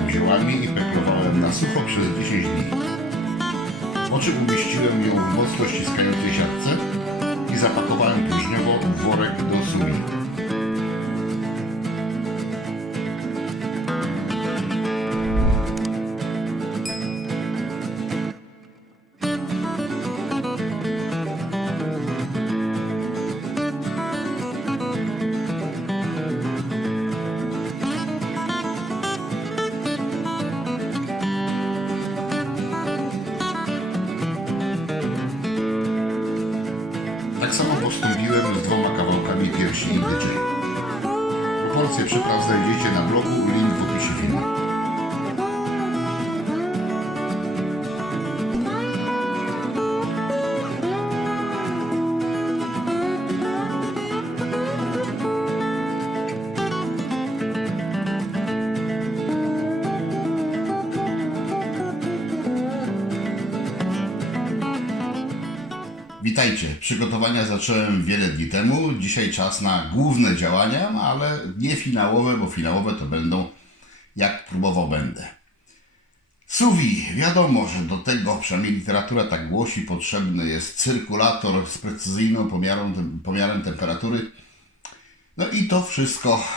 Zasypałem ziołami i peklowałem na sucho przez 10 dni. Po czym umieściłem ją w mocno ściskającej siatce i zapakowałem próżniowo w worek do sous vide. Tak samo postąpiłem z 2 kawałkami piersi indyczej. Proporcje przypraw znajdziecie na blogu, link w opisie filmu. Witajcie. Przygotowania zacząłem wiele dni temu. Dzisiaj czas na główne działania, ale nie finałowe, bo finałowe to będą jak próbował będę. Sous vide. Wiadomo, że do tego, przynajmniej literatura tak głosi, potrzebny jest cyrkulator z precyzyjną pomiarem temperatury. No i to wszystko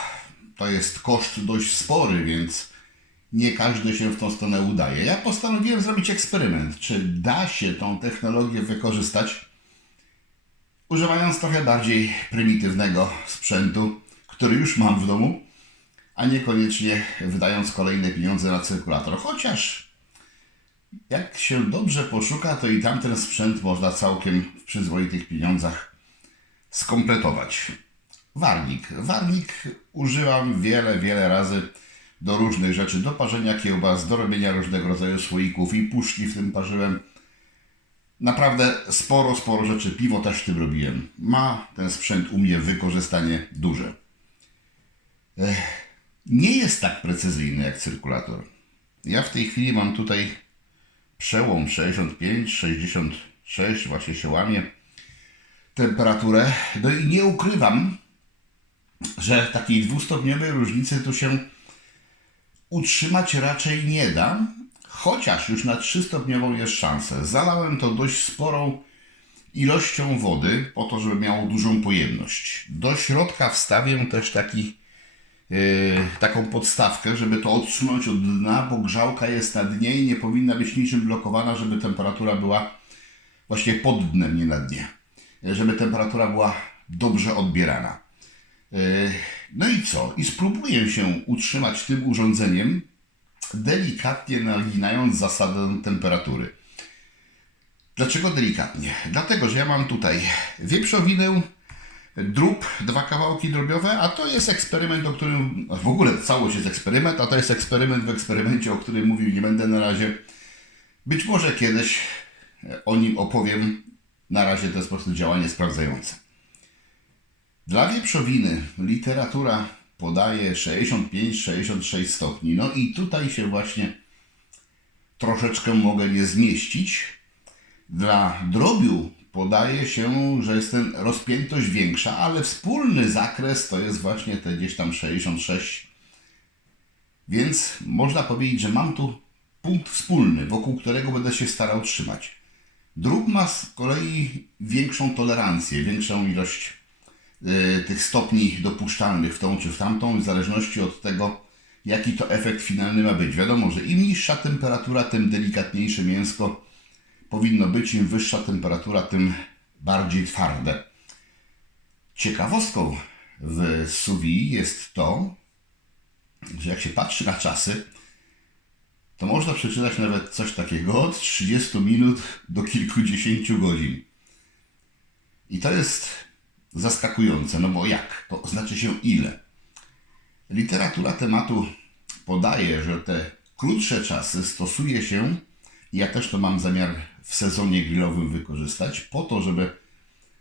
to jest koszt dość spory, więc nie każdy się w tą stronę udaje. Ja postanowiłem zrobić eksperyment, czy da się tą technologię wykorzystać, używając trochę bardziej prymitywnego sprzętu, który już mam w domu, a niekoniecznie wydając kolejne pieniądze na cyrkulator. Chociaż jak się dobrze poszuka, to i tamten sprzęt można całkiem w przyzwoitych pieniądzach skompletować. Warnik. Warnik używam wiele razy do różnych rzeczy, do parzenia kiełbas, do robienia różnego rodzaju słoików i puszki w tym parzyłem. Naprawdę sporo rzeczy, piwo też w tym robiłem. Ma ten sprzęt u mnie wykorzystanie duże. Nie jest tak precyzyjny jak cyrkulator. Ja w tej chwili mam tutaj przełom 65-66, właśnie się łamie temperaturę. No i nie ukrywam, że takiej 2-stopniowej różnicy tu się utrzymać raczej nie da. Chociaż już na 3-stopniową jest szansa. Zalałem to dość sporą ilością wody, po to, żeby miało dużą pojemność. Do środka wstawię też taką podstawkę, żeby to odsunąć od dna, bo grzałka jest na dnie i nie powinna być niczym blokowana, żeby temperatura była właśnie pod dnem, nie na dnie. Żeby temperatura była dobrze odbierana. No i co? I spróbuję się utrzymać tym urządzeniem, delikatnie naginając zasadę temperatury. Dlaczego delikatnie? Dlatego, że ja mam tutaj wieprzowinę, drób, 2 kawałki drobiowe, a to jest eksperyment, o którym w ogóle całość jest eksperyment, a to jest eksperyment w eksperymencie, o którym mówił nie będę na razie. Być może kiedyś o nim opowiem. Na razie to jest po prostu działanie sprawdzające. Dla wieprzowiny literatura podaje 65-66 stopni. No i tutaj się właśnie troszeczkę mogę nie zmieścić. Dla drobiu podaje się, że jest ten rozpiętość większa, ale wspólny zakres to jest właśnie te gdzieś tam 66. Więc można powiedzieć, że mam tu punkt wspólny, wokół którego będę się starał trzymać. Drób ma z kolei większą tolerancję, większą ilość tych stopni dopuszczalnych w tą czy w tamtą, w zależności od tego, jaki to efekt finalny ma być. Wiadomo, że im niższa temperatura, tym delikatniejsze mięsko powinno być, im wyższa temperatura, tym bardziej twarde. Ciekawostką w sous vide jest to, że jak się patrzy na czasy, to można przeczytać nawet coś takiego od 30 minut do kilkudziesięciu godzin. I to jest zaskakujące, no bo jak? To znaczy się ile? Literatura tematu podaje, że te krótsze czasy stosuje się, i ja też to mam zamiar w sezonie grillowym wykorzystać, po to, żeby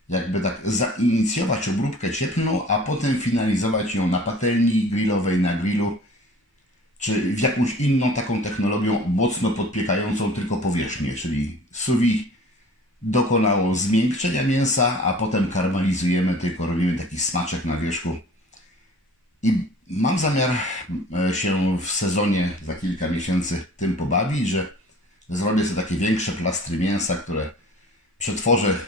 jakby tak zainicjować obróbkę cieplną, a potem finalizować ją na patelni grillowej, na grillu, czy w jakąś inną taką technologią mocno podpiekającą tylko powierzchnię, czyli sous vide dokonało zmiękczenia mięsa, a potem karmelizujemy, tylko robimy taki smaczek na wierzchu. I Mam zamiar się w sezonie za kilka miesięcy tym pobawić, że zrobię sobie takie większe plastry mięsa, które przetworzę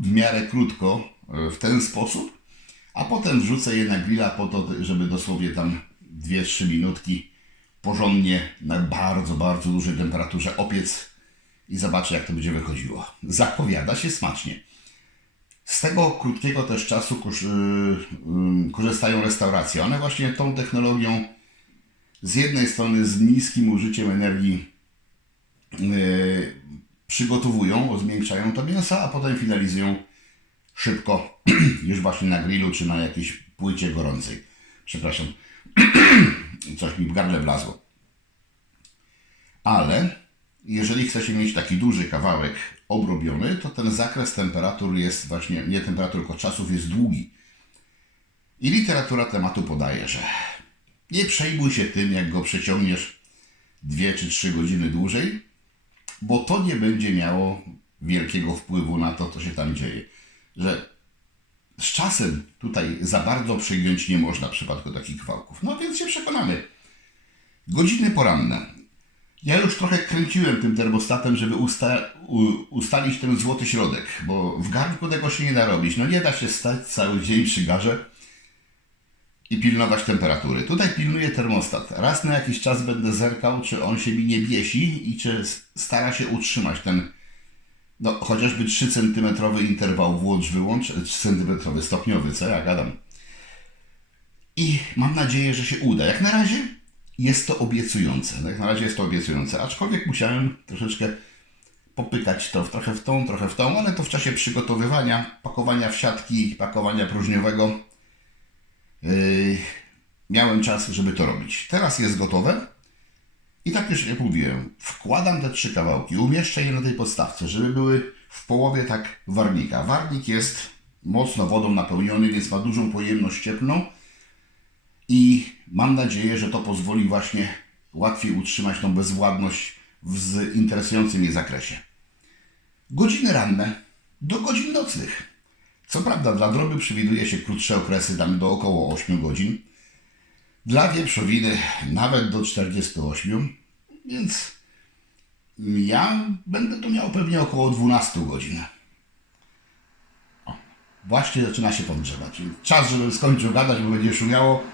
w miarę krótko w ten sposób, a potem wrzucę je na grilla po to, żeby dosłownie tam 2-3 minutki porządnie na bardzo, bardzo dużej temperaturze opiec i zobaczę, jak to będzie wychodziło. Zapowiada się smacznie. Z tego krótkiego też czasu korzystają restauracje. One właśnie tą technologią z jednej strony z niskim użyciem energii przygotowują, zwiększają to mięso, a potem finalizują szybko już właśnie na grillu czy na jakiejś płycie gorącej. Przepraszam, coś mi w gardle wlazło. Ale jeżeli chce się mieć taki duży kawałek obrobiony, to ten zakres temperatur jest właśnie, nie temperatur, tylko czasów jest długi. I literatura tematu podaje, że nie przejmuj się tym, jak go przeciągniesz 2 czy 3 godziny dłużej, bo to nie będzie miało wielkiego wpływu na to, co się tam dzieje. Że z czasem tutaj za bardzo przegiąć nie można w przypadku takich kawałków. No więc się przekonamy. Godziny poranne. Ja już trochę kręciłem tym termostatem, żeby ustalić ten złoty środek, bo w garnku tego się nie da robić. No nie da się stać cały dzień przy garze i pilnować temperatury. Tutaj pilnuję termostat. Raz na jakiś czas będę zerkał, czy on się mi nie biesi i czy stara się utrzymać ten chociażby 3 cm interwał włącz-wyłącz, 3 cm stopniowy, co ja gadam. I mam nadzieję, że się uda. Jak na razie jest to obiecujące. Aczkolwiek musiałem troszeczkę popykać to trochę w tą, ale to w czasie przygotowywania, pakowania w siatki, pakowania próżniowego miałem czas, żeby to robić. Teraz jest gotowe i tak już jak mówiłem, wkładam te 3 kawałki, umieszczę je na tej podstawce, żeby były w połowie tak warnika. Warnik jest mocno wodą napełniony, więc ma dużą pojemność cieplną i mam nadzieję, że to pozwoli właśnie łatwiej utrzymać tą bezwładność w interesującym mnie zakresie. Godziny ranne do godzin nocnych. Co prawda dla droby przewiduje się krótsze okresy, tam do około 8 godzin. Dla wieprzowiny nawet do 48, więc ja będę to miał pewnie około 12 godzin. O, właśnie zaczyna się podgrzewać. Czas, żebym skończył gadać, bo będzie szumiało.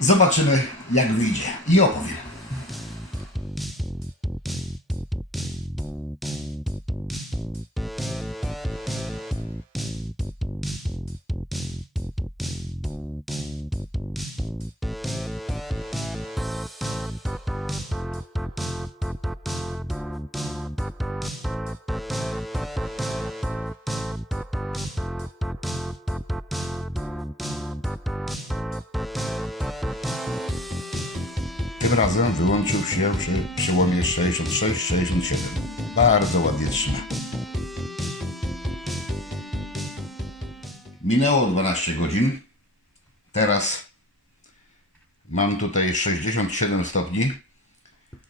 Zobaczymy, jak wyjdzie i opowiem. Tym razem wyłączył się przy przełomie 66-67. Bardzo ładnie trzyma. Minęło 12 godzin. Teraz mam tutaj 67 stopni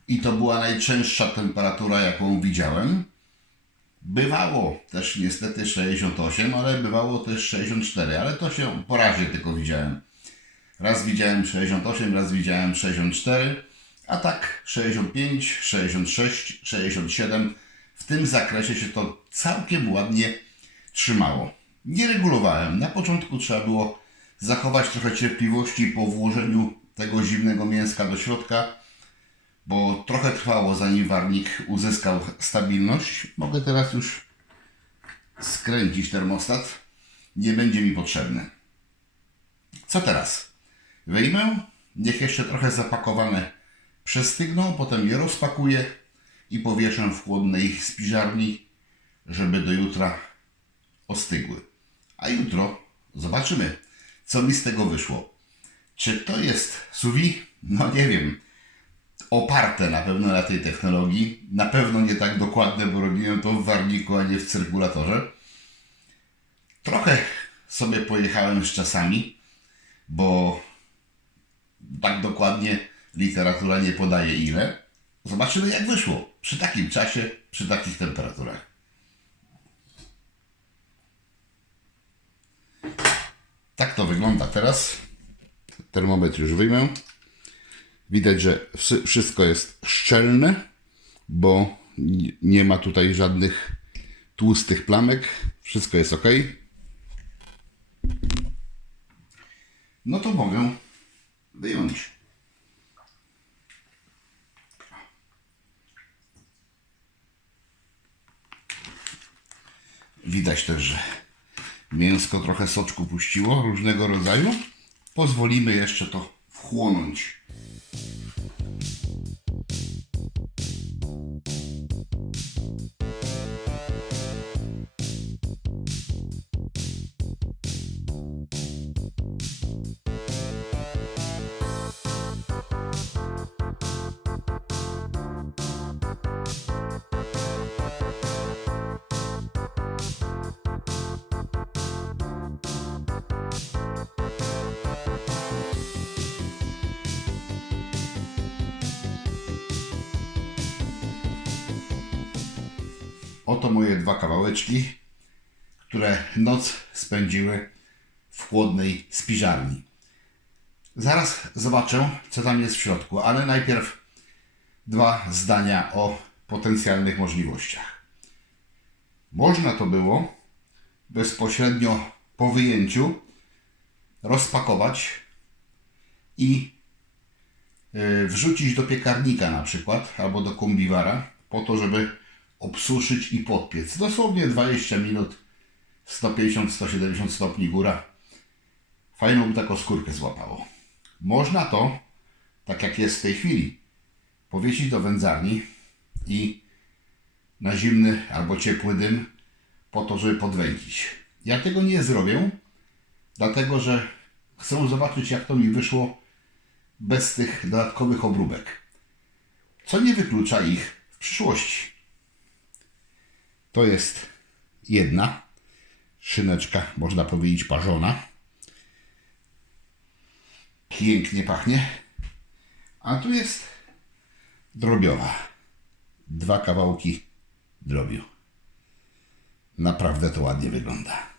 i to była najczęstsza temperatura, jaką widziałem. Bywało też niestety 68, ale bywało też 64, ale to się po razie tylko widziałem. Raz widziałem 68, raz widziałem 64, a tak 65, 66, 67. W tym zakresie się to całkiem ładnie trzymało. Nie regulowałem. Na początku trzeba było zachować trochę cierpliwości po włożeniu tego zimnego mięska do środka, bo trochę trwało, zanim warnik uzyskał stabilność. Mogę teraz już skręcić termostat. Nie będzie mi potrzebny. Co teraz? Wyjmę, niech jeszcze trochę zapakowane przestygną, potem je rozpakuję i powieszę w chłodnej spiżarni, żeby do jutra ostygły. A jutro zobaczymy, co mi z tego wyszło. Czy to jest sous vide? No nie wiem. Oparte na pewno na tej technologii. Na pewno nie tak dokładne, bo robiłem to w warniku, a nie w cyrkulatorze. Trochę sobie pojechałem z czasami, bo tak dokładnie literatura nie podaje ile. Zobaczymy, jak wyszło przy takim czasie, przy takich temperaturach. Tak to wygląda teraz. termometr już wyjmę. Widać, że wszystko jest szczelne, bo nie ma tutaj żadnych tłustych plamek. Wszystko jest ok. No to mogę wyjąć. Widać też, że mięsko trochę soczku puściło różnego rodzaju. Pozwolimy jeszcze to wchłonąć. Oto moje dwa kawałeczki, które noc spędziły w chłodnej spiżarni. Zaraz zobaczę, co tam jest w środku, ale najpierw dwa zdania o potencjalnych możliwościach. Można to było bezpośrednio po wyjęciu rozpakować i wrzucić do piekarnika na przykład, albo do kombiwara, po to, żeby obsuszyć i podpiec. Dosłownie 20 minut, 150-170 stopni góra. Fajną by taką skórkę złapało. Można to, tak jak jest w tej chwili, powiesić do wędzarni i na zimny albo ciepły dym po to, żeby podwędzić. Ja tego nie zrobię, dlatego że chcę zobaczyć, jak to mi wyszło bez tych dodatkowych obróbek. Co nie wyklucza ich w przyszłości. To jest jedna szyneczka, można powiedzieć, parzona. Pięknie pachnie. A tu jest drobiowa. Dwa kawałki drobiu. Naprawdę to ładnie wygląda.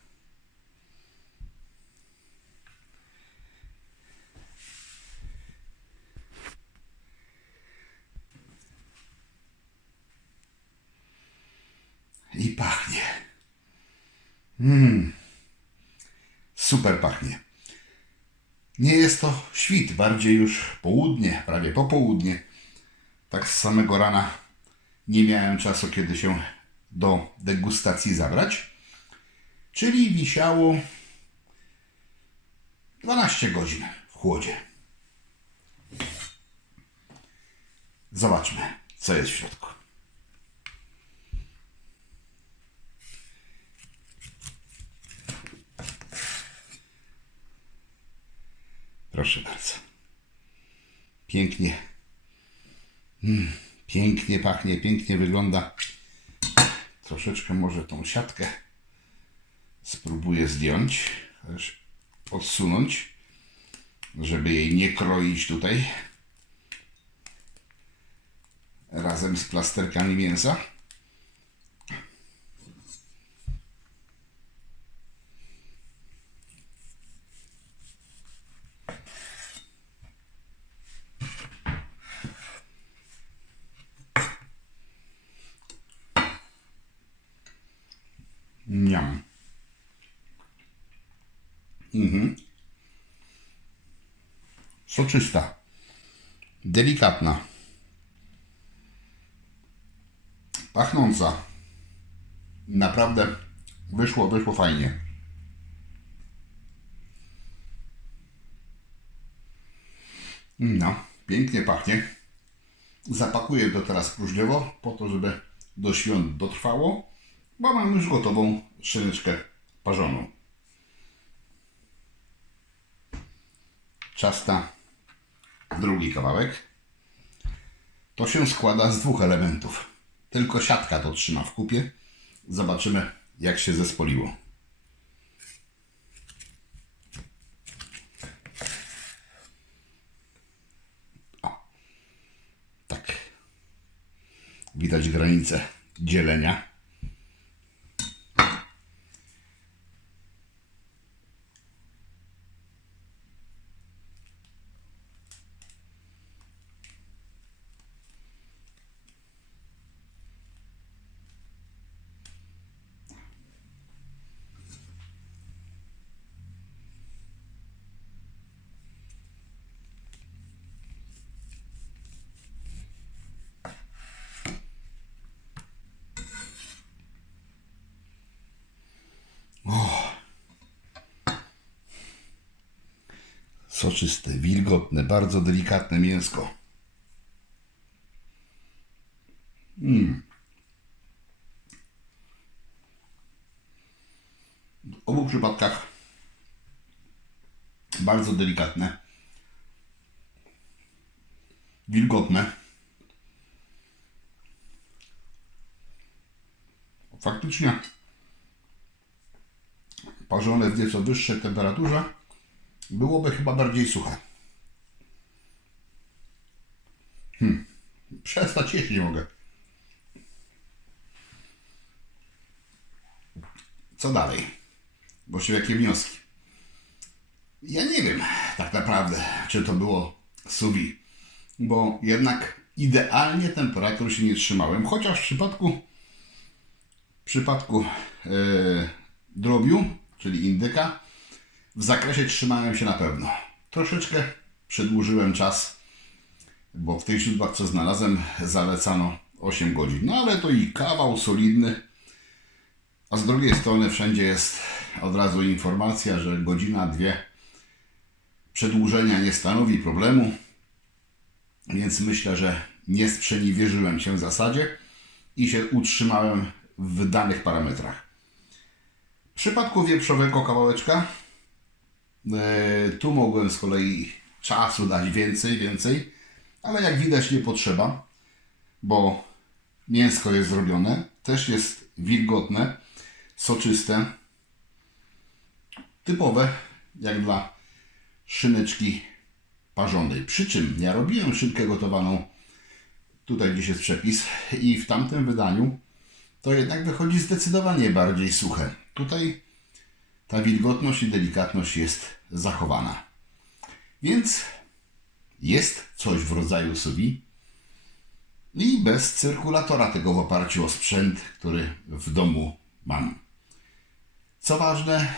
I pachnie. Super pachnie. Nie jest to świt, bardziej już południe, prawie popołudnie. Tak z samego rana nie miałem czasu, kiedy się do degustacji zabrać. Czyli wisiało 12 godzin w chłodzie. Zobaczmy, co jest w środku. Proszę bardzo. Pięknie. Pięknie pachnie, pięknie wygląda. Troszeczkę może tą siatkę spróbuję zdjąć, odsunąć, żeby jej nie kroić tutaj razem z plasterkami mięsa. Niam. Soczysta. Delikatna. Pachnąca. Naprawdę wyszło fajnie. No, pięknie pachnie. Zapakuję to teraz próżniowo, po to, żeby do świąt dotrwało, bo mam już gotową szyneczkę parzoną. Czas na drugi kawałek. To się składa z dwóch elementów. Tylko siatka to trzyma w kupie. Zobaczymy, jak się zespoliło. O, tak. Widać granicę dzielenia. soczyste, wilgotne, bardzo delikatne mięsko. W obu przypadkach bardzo delikatne, wilgotne. Faktycznie parzone w nieco wyższej temperaturze byłoby chyba bardziej suche. Przestać jeść nie mogę. Co dalej? Właściwie jakie wnioski? Ja nie wiem tak naprawdę, czy to było sous vide, bo jednak idealnie temperatur się nie trzymałem, chociaż w przypadku drobiu, czyli indyka, w zakresie trzymałem się na pewno. Troszeczkę przedłużyłem czas, bo w tych źródłach, co znalazłem, zalecano 8 godzin. No ale to i kawał solidny. A z drugiej strony wszędzie jest od razu informacja, że godzina, 2 przedłużenia nie stanowi problemu. Więc myślę, że nie sprzeniewierzyłem się w zasadzie i się utrzymałem w danych parametrach. W przypadku wieprzowego kawałeczka tu mogłem z kolei czasu dać więcej, ale jak widać nie potrzeba, bo mięsko jest zrobione, też jest wilgotne, soczyste, typowe jak dla szyneczki parzonej. Przy czym ja robiłem szynkę gotowaną, tutaj gdzieś jest przepis, i w tamtym wydaniu to jednak wychodzi zdecydowanie bardziej suche. Tutaj ta wilgotność i delikatność jest zachowana. Więc jest coś w rodzaju sous vide i bez cyrkulatora tego w oparciu o sprzęt, który w domu mam. Co ważne,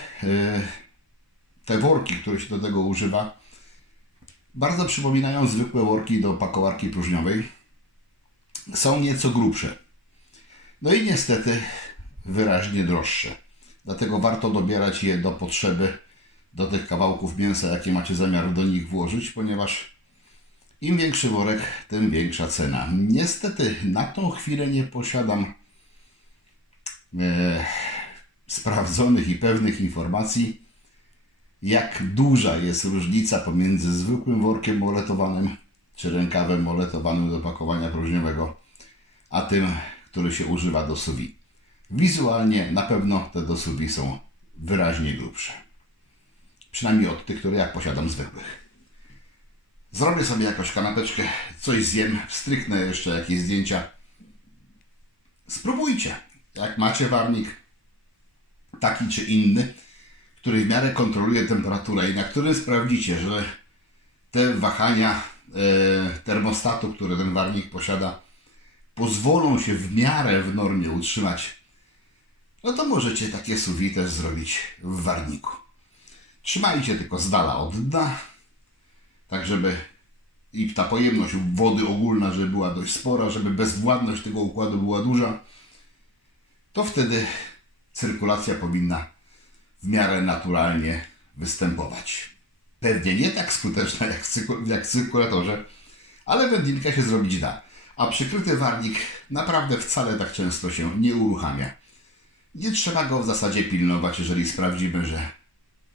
te worki, które się do tego używa, bardzo przypominają zwykłe worki do pakowarki próżniowej. Są nieco grubsze. No i niestety wyraźnie droższe. Dlatego warto dobierać je do potrzeby, do tych kawałków mięsa, jakie macie zamiar do nich włożyć, ponieważ im większy worek, tym większa cena. Niestety na tą chwilę nie posiadam sprawdzonych i pewnych informacji, jak duża jest różnica pomiędzy zwykłym workiem moletowanym czy rękawem moletowanym do pakowania próżniowego, a tym, który się używa do sous vide. Wizualnie na pewno te do sous vide są wyraźnie grubsze. Przynajmniej od tych, które ja posiadam zwykłych. Zrobię sobie jakąś kanapeczkę, coś zjem, wstryknę jeszcze jakieś zdjęcia. Spróbujcie, jak macie warnik taki czy inny, który w miarę kontroluje temperaturę i na którym sprawdzicie, że te wahania termostatu, które ten warnik posiada, pozwolą się w miarę w normie utrzymać, no to możecie takie sous vide też zrobić w warniku. Trzymajcie tylko z dala od dna, tak żeby i ta pojemność wody ogólna, żeby była dość spora, żeby bezwładność tego układu była duża, to wtedy cyrkulacja powinna w miarę naturalnie występować. Pewnie nie tak skuteczna jak w cyrkulatorze, ale wędlinka się zrobić da. A przykryty warnik naprawdę wcale tak często się nie uruchamia. Nie trzeba go w zasadzie pilnować, jeżeli sprawdzimy, że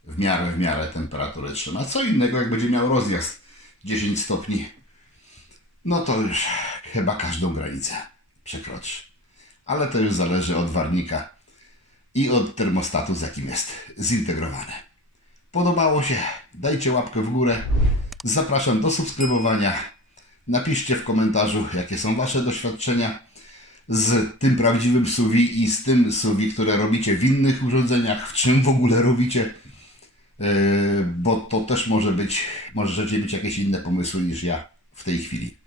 w miarę temperaturę trzyma. Co innego, jak będzie miał rozjazd 10 stopni, no to już chyba każdą granicę przekroczy. Ale to już zależy od warnika i od termostatu, z jakim jest zintegrowany. Podobało się? Dajcie łapkę w górę. Zapraszam do subskrybowania. Napiszcie w komentarzu, jakie są Wasze doświadczenia z tym prawdziwym sous vide i z tym sous vide, które robicie w innych urządzeniach, w czym w ogóle robicie, bo to też możecie mieć jakieś inne pomysły niż ja w tej chwili.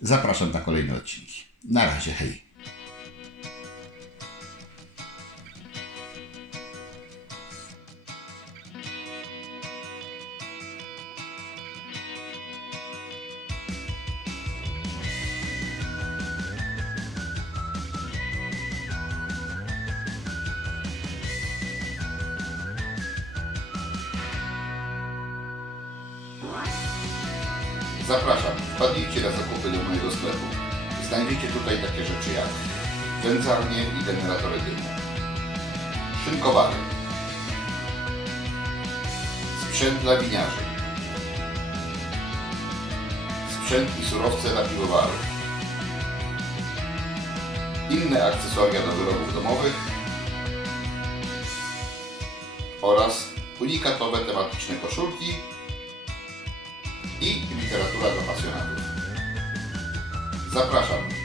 Zapraszam na kolejne odcinki. Na razie, hej! Zapraszam, wpadnijcie na zakupy do mojego sklepu. Znajdziecie tutaj takie rzeczy jak wędzarnie i generatory dymu, szynkowary, sprzęt dla winiarzy, sprzęt i surowce dla piwowarów, inne akcesoria do wyrobów domowych oraz unikatowe tematyczne koszulki i literatura dla pasjonatów. Zapraszam!